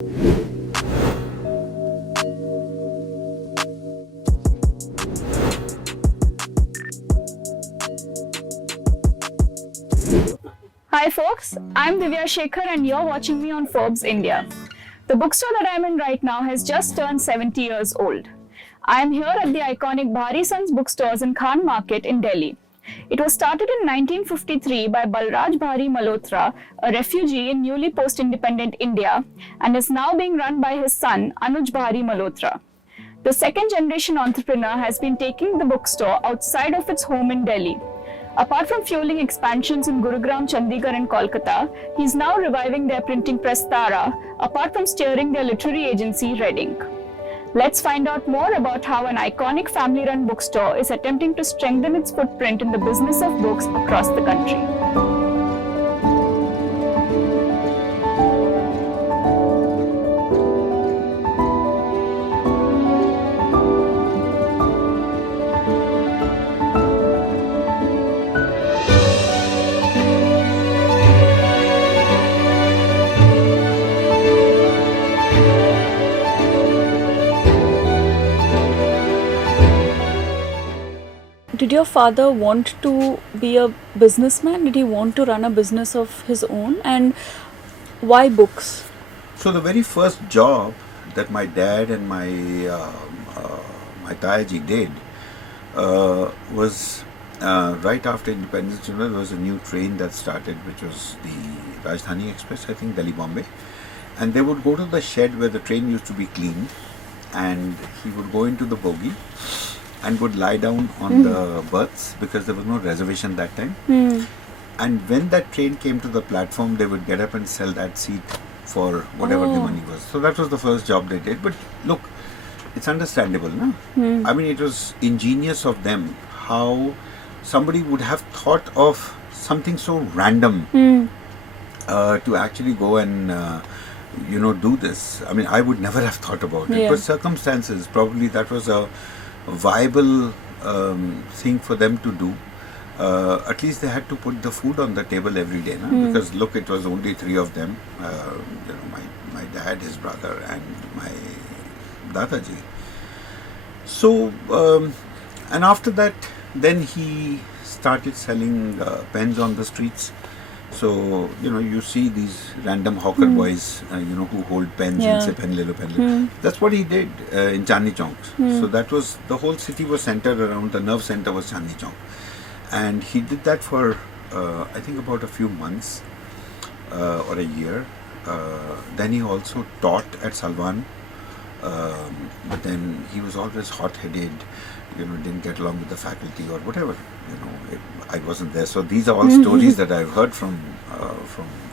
Hi folks, I'm Divya, Shekhar and you're watching me on Forbes India. The bookstore that I'm in right now has just turned 70 years old. I am here at the iconic Bahrisons bookstores in Khan Market in Delhi. It was started in 1953 by Anuj Bahri Malhotra, a refugee in newly post-independent India, and is now being run by his son Anuj Bahri Malhotra. The second generation entrepreneur has been taking the bookstore outside of its home in Delhi. Apart from fueling expansions in Gurugram, Chandigarh and Kolkata, he is now reviving their printing press Tara, apart from steering their literary agency Red Ink. Let's find out more about how an iconic family-run bookstore is attempting to strengthen its footprint in the business of books across the country. Did your father want to be a businessman? Did he want to run a business of his own? And why books? So the very first job that my dad and my Tayaji did was right after independence. There was a new train that started, which was the Rajdhani Express, I think, Delhi Bombay, and they would go to the shed where the train used to be cleaned, and he would go into the bogie and would lie down on the berths because there was no reservation that time. And when that train came to the platform, they would get up and sell that seat for whatever the money was. So that was the first job they did. But look, it's understandable, no? I mean, it was ingenious of them how somebody would have thought of something so random to actually go and do this. I mean, I would never have thought about it. But circumstances, probably that was a viable thing for them to do. At least they had to put the food on the table every day, no? Because look, it was only three of them. My dad, his brother, and my Dadaji. So, and after that, then he started selling pens on the streets. So, you see these random hawker boys, who hold pens and say, pen le lo, pen le lo. That's what he did in Chandni Chowk. So that was, the whole city was centered around, the nerve center was Chandni Chowk. And he did that for, I think, about a few months or a year. Then he also taught at Salvan. But then he was always hot-headed, didn't get along with the faculty or whatever. I wasn't there. So these are all stories that I've heard from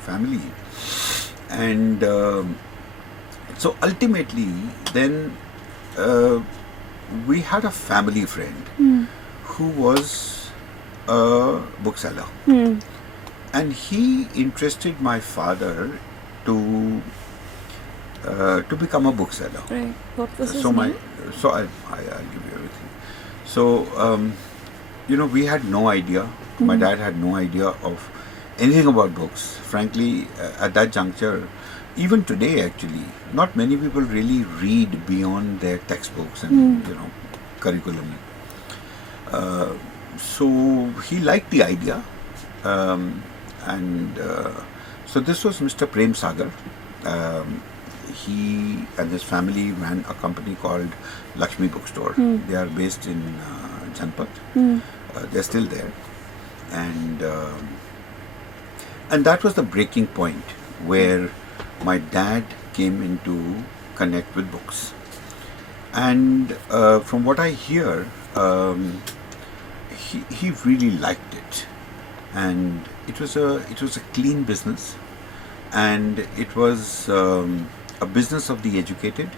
family. And so ultimately, then we had a family friend who was a bookseller. And he interested my father to become a bookseller. Right. What was his name? So I'll give you everything. So we had no idea. My dad had no idea of anything about books. Frankly, at that juncture, even today actually, not many people really read beyond their textbooks and curriculum. So he liked the idea, and so this was Mr. Prem Sagar. He and his family ran a company called Lakshmi Bookstore. They are based in Janpat. They're still there, and that was the breaking point where my dad came into connect with books. And from what I hear, he really liked it, and it was a clean business, and it was a business of the educated.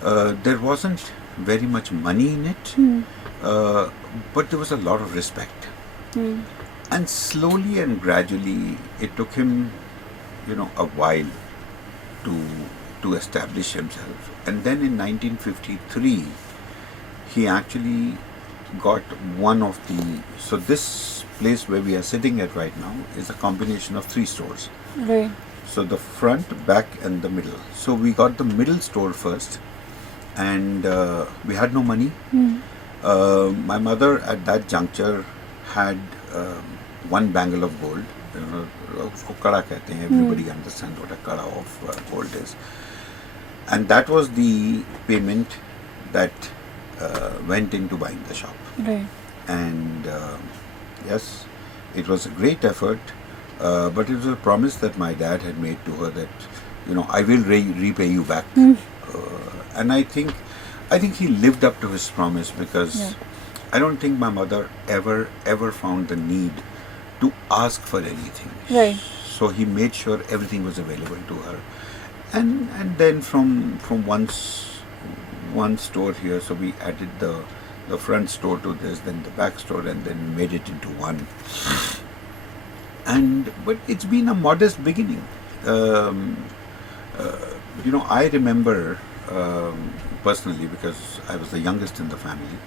There wasn't very much money in it, but there was a lot of respect. And slowly and gradually, it took him, a while to establish himself. And then in 1953, he actually got one of the, so this place where we are sitting at right now is a combination of 3 stores. Right. So the front, back, and the middle. So we got the middle store first, and we had no money. My mother at that juncture had one bangle of gold. You know, उसको कड़ा कहते हैं. Everybody understands what a kada of gold is. And that was the payment that went into buying the shop. Right. And yes, it was a great effort, but it was a promise that my dad had made to her that, you know, I will repay you back. And I think he lived up to his promise, because I don't think my mother ever found the need to ask for anything. Right. So he made sure everything was available to her. And then from one store here, so we added the front store to this, then the back store, and then made it into one. But it's been a modest beginning. You know, I remember personally, because I was the youngest in the family,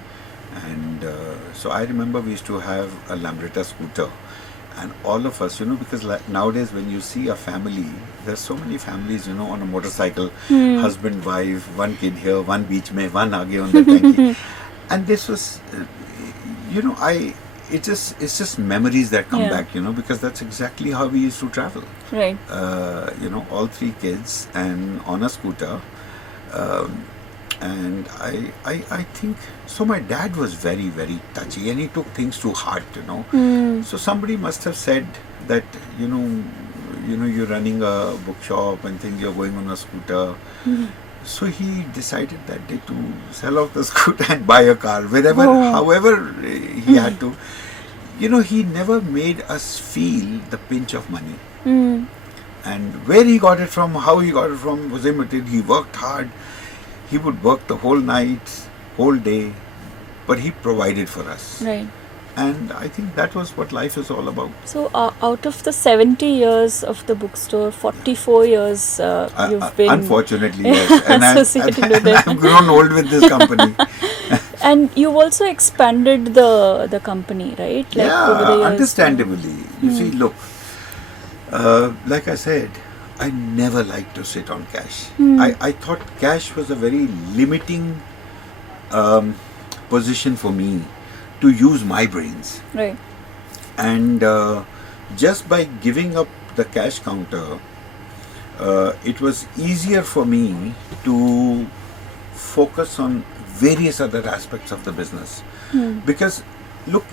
and so I remember we used to have a Lambretta scooter. And all of us, you know, because like nowadays when you see a family, there's so many families, you know, on a motorcycle, husband, wife, one kid here, one beach mein, one aage on the tanki. And this was, you know, it's just memories that come back, you know, because that's exactly how we used to travel. Right. You know, all three kids and on a scooter. And I think, so my dad was very, very touchy, and he took things to heart, you know. So somebody must have said that, you know, you're running a bookshop and things, you're going on a scooter. So he decided that day to sell off the scooter and buy a car, however he had to. You know, he never made us feel the pinch of money. And where he got it from, how he got it from was limited. He worked hard. He would work the whole night, whole day, but he provided for us. Right. And I think that was what life is all about. So, out of the 70 years of the bookstore, 44 years you've been... Unfortunately, yes. And associated with it. I've grown old with this company. And you've also expanded the company, right? Like over the years. Understandably. You see, look, like I said, I never liked to sit on cash. I thought cash was a very limiting position for me to use my brains. Right. And just by giving up the cash counter, it was easier for me to focus on various other aspects of the business. Because, look,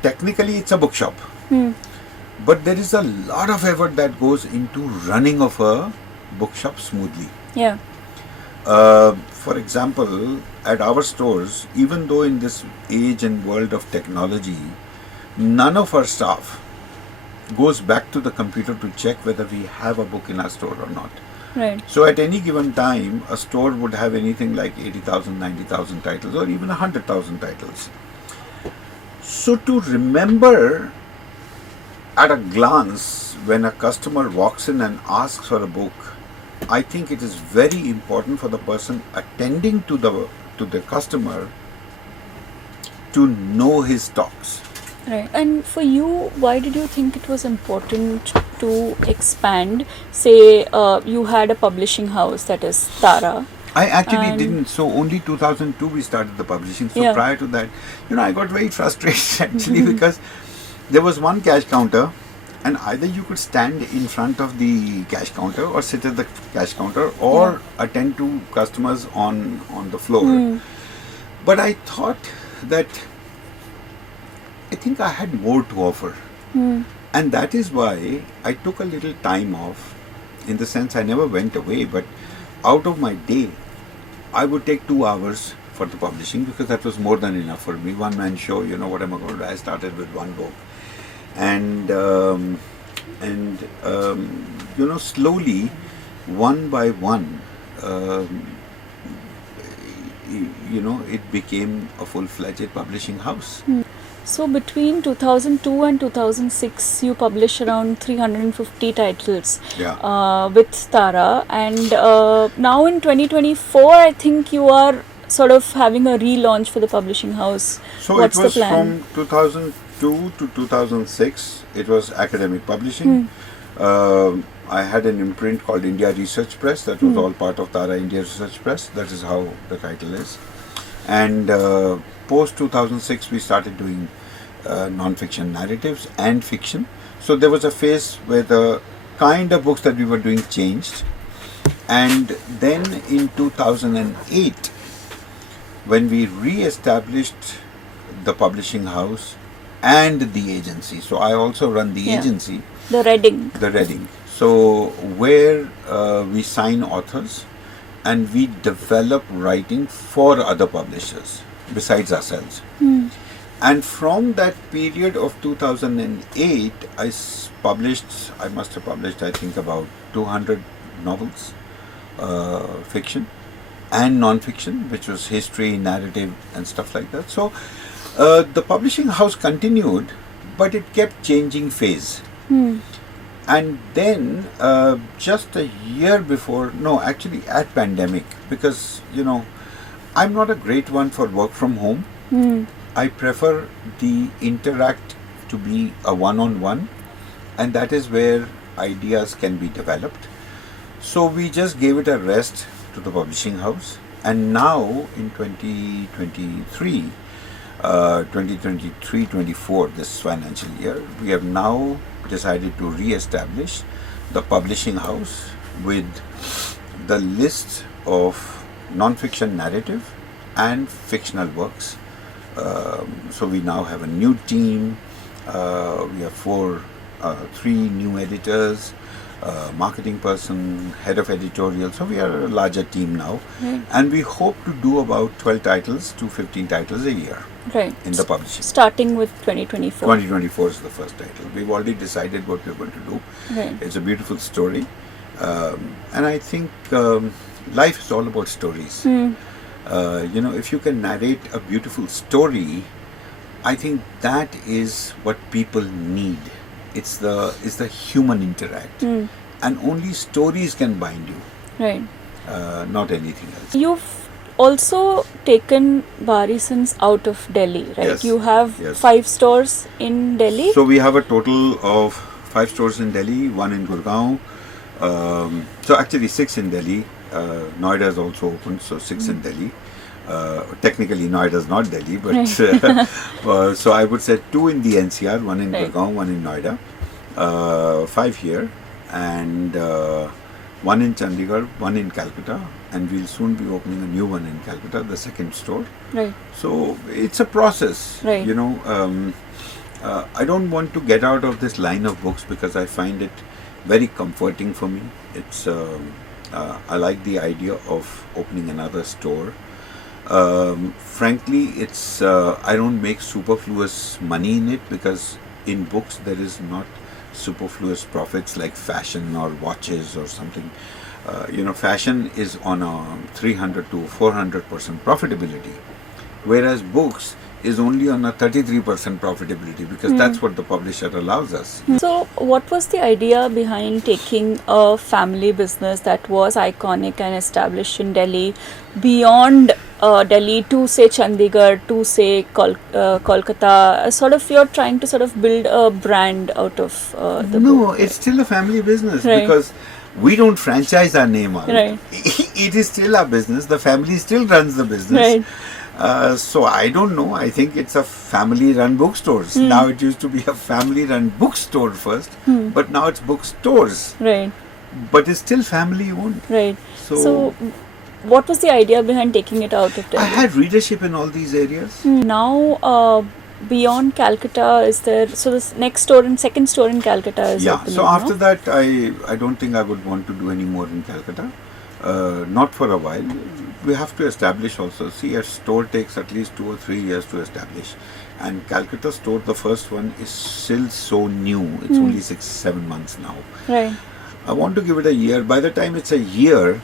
technically it's a bookshop. But there is a lot of effort that goes into running of a bookshop smoothly. Yeah. For example, at our stores, even though in this age and world of technology, none of our staff goes back to the computer to check whether we have a book in our store or not. Right. So at any given time, a store would have anything like 80,000, 90,000 titles, or even 100,000 titles. So to remember at a glance, when a customer walks in and asks for a book, I think it is very important for the person attending to the customer to know his stocks. Right. And for you, why did you think it was important to expand? Say, you had a publishing house, that is Tara. I actually didn't. So only 2002 we started the publishing. So prior to that, you know, I got very frustrated actually because there was one cash counter, and either you could stand in front of the cash counter or sit at the cash counter or attend to customers on the floor. But I thought that I think I had more to offer. And that is why I took a little time off. In the sense, I never went away, but out of my day, I would take 2 hours for the publishing, because that was more than enough for me. One man show, you know what am I going to do? I started with one book. And you know, slowly, one by one, you know, it became a full-fledged publishing house. So between 2002 and 2006, you published around 350 titles with Tara, and now in 2024, I think you are sort of having a relaunch for the publishing house. So what's it was the plan? From 2002 to 2006, it was academic publishing. I had an imprint called India Research Press that was all part of Tara India Research Press. That is how the title is. And post 2006, we started doing non-fiction narratives and fiction. So there was a phase where the kind of books that we were doing changed. And then in 2008, when we re-established the publishing house and the agency. So I also run the agency. The Reading. The Reading. So where we sign authors and we develop writing for other publishers besides ourselves. And from that period of 2008, I must have published, I think, about 200 novels, fiction and non-fiction, which was history, narrative and stuff like that. So the publishing house continued, but it kept changing phase. And then just a year before, no, actually at pandemic, because, you know, I'm not a great one for work from home. I prefer the interact to be a one-on-one, and that is where ideas can be developed. So we just gave it a rest to the publishing house, and now in 2023-24, this financial year, we have now decided to re-establish the publishing house with the list of non-fiction narrative and fictional works. So we now have a new team. We have three new editors, marketing person, head of editorial. So we are a larger team now, and we hope to do about 12 titles to 15 titles a year. In the publishing. Starting with 2024. 2024 is the first title. We've already decided what we're going to do. It's a beautiful story, and I think life is all about stories. You know, if you can narrate a beautiful story, I think that is what people need. It's the human interact, and only stories can bind you. Not anything else. You've also taken Bahrisons out of Delhi, right? Yes. You have 5 stores in Delhi. So we have a total of 5 stores in Delhi, 1 in Gurgaon. So actually 6 in Delhi. Noida is also open, so 6 in Delhi. Technically Noida is not Delhi, but so I would say 2 in the NCR, 1 in Gurgaon, 1 in Noida, 5 here, and 1 in Chandigarh, 1 in Calcutta, and we'll soon be opening a new one in Calcutta, the second store. So it's a process, you know. I don't want to get out of this line of books because I find it very comforting for me. It's I like the idea of opening another store. Frankly, it's I don't make superfluous money in it, because in books there is not superfluous profits like fashion or watches or something. You know, fashion is on a 300 to 400% profitability, whereas books is only on a 33% profitability, because that's what the publisher allows us. So what was the idea behind taking a family business that was iconic and established in Delhi beyond Delhi to say Chandigarh, to say Kolkata? Sort of you're trying to sort of build a brand out of the book. It's still a family business, because we don't franchise our name out. It is still our business. The family still runs the business. So I don't know. I think it's a family-run bookstores. Now it used to be a family-run bookstore first, but now it's bookstores. But it's still family-owned. So what was the idea behind taking it out of Delhi? I had readership in all these areas. Now, beyond Calcutta, is there, so this next store and second store in Calcutta is opening, so after that, I don't think I would want to do any more in Calcutta. Not for a while. We have to establish also. See, a store takes at least 2 or 3 years to establish, and Calcutta store, the first one, is still so new. It's only 6-7 months now. I want to give it a year. By the time it's a year,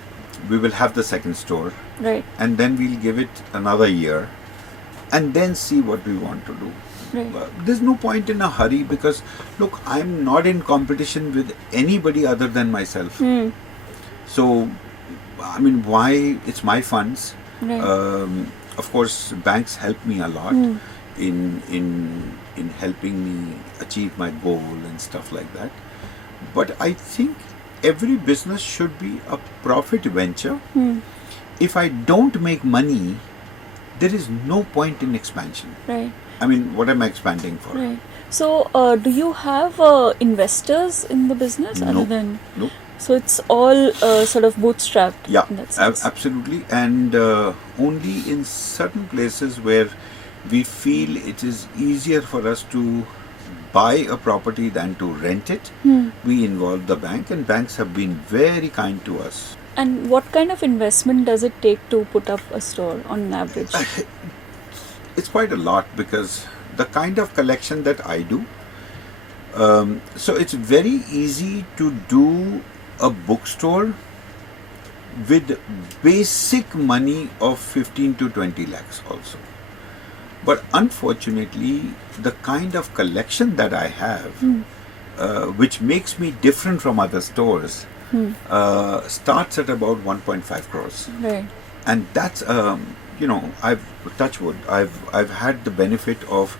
we will have the second store, and then we'll give it another year, and then see what we want to do. There's no point in a hurry, because look, I'm not in competition with anybody other than myself. So I mean, why? It's my funds. Of course, banks help me a lot in helping me achieve my goal and stuff like that. But I think every business should be a profit venture. If I don't make money, there is no point in expansion. Right. I mean, what am I expanding for? Right. So, do you have investors in the business other than? No. So it's all sort of bootstrapped. Yeah, in that sense. absolutely. And only in certain places where we feel it is easier for us to buy a property than to rent it, we involve the bank, and banks have been very kind to us. And what kind of investment does it take to put up a store on average? It's quite a lot, because the kind of collection that I do, so it's very easy to do a bookstore with basic money of 15 to 20 lakhs also. But unfortunately, the kind of collection that I have, which makes me different from other stores, starts at about 1.5 crores. Right. And that's, I've touch wood. I've had the benefit of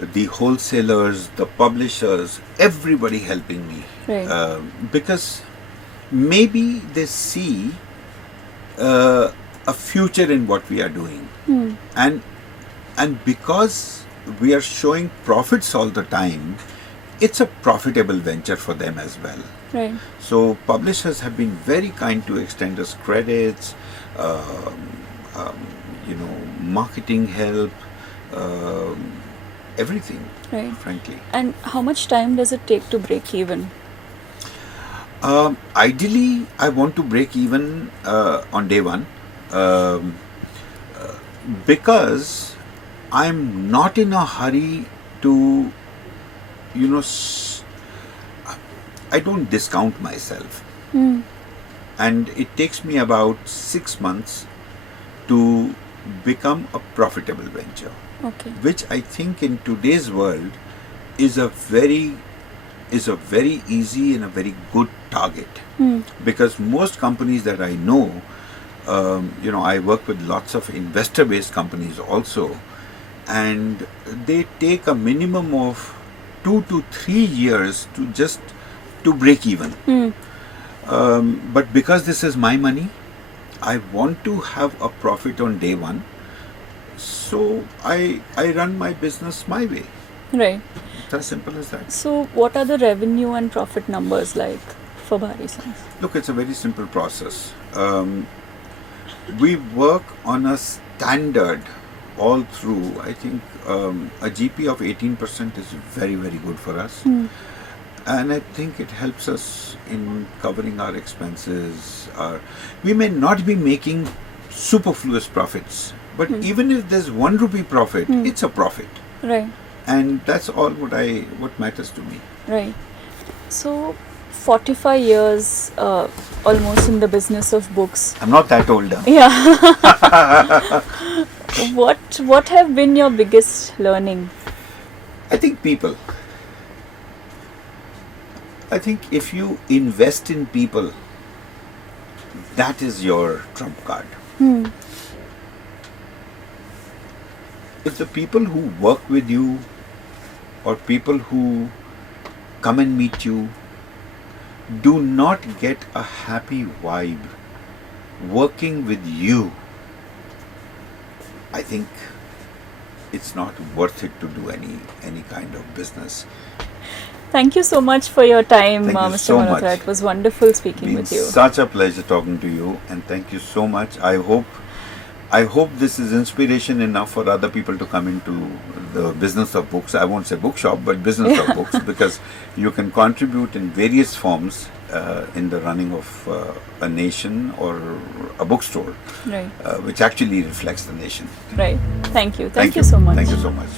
the wholesalers, the publishers, everybody helping me. Right. Because maybe they see a future in what we are doing. And because we are showing profits all the time, it's a profitable venture for them as well. Right. So publishers have been very kind to extend us credits, marketing help, everything, Right. frankly. And how much time does it take to break even? Ideally, I want to break even on day one, because I'm not in a hurry to, I don't discount myself. And it takes me about 6 months to become a profitable venture, Okay. which I think in today's world is a very easy and a very good target. Because most companies that I know, I work with lots of investor-based companies also, and they take a minimum of 2 to 3 years to break even. But because this is my money, I want to have a profit on day one, so I run my business my way. Right. It's as simple as that. So what are the revenue and profit numbers like for Bahrisons? Look, it's a very simple process. We work on a standard all through. I think a GP of 18% is very, very good for us. And I think it helps us in covering our expenses. We may not be making superfluous profits, but even if there's 1 rupee profit, it's a profit. Right. And that's all what matters to me. Right. So 45 years almost in the business of books. I'm not that old. Yeah. What have been your biggest learning? I think people. I think if you invest in people, that is your trump card. If the people who work with you or people who come and meet you do not get a happy vibe working with you, I think it's not worth it to do any kind of business. Thank you so much for your time, Thank you Mr. so Malhotra. much. It was wonderful speaking Been with you. such a pleasure talking to you, and thank you so much. I hope this is inspiration enough for other people to come into the business of books. I won't say bookshop, but business of books, because you can contribute in various forms in the running of a nation or a bookstore, Right. which actually reflects the nation. Right. Thank you. Thank you so much. Thank you so much.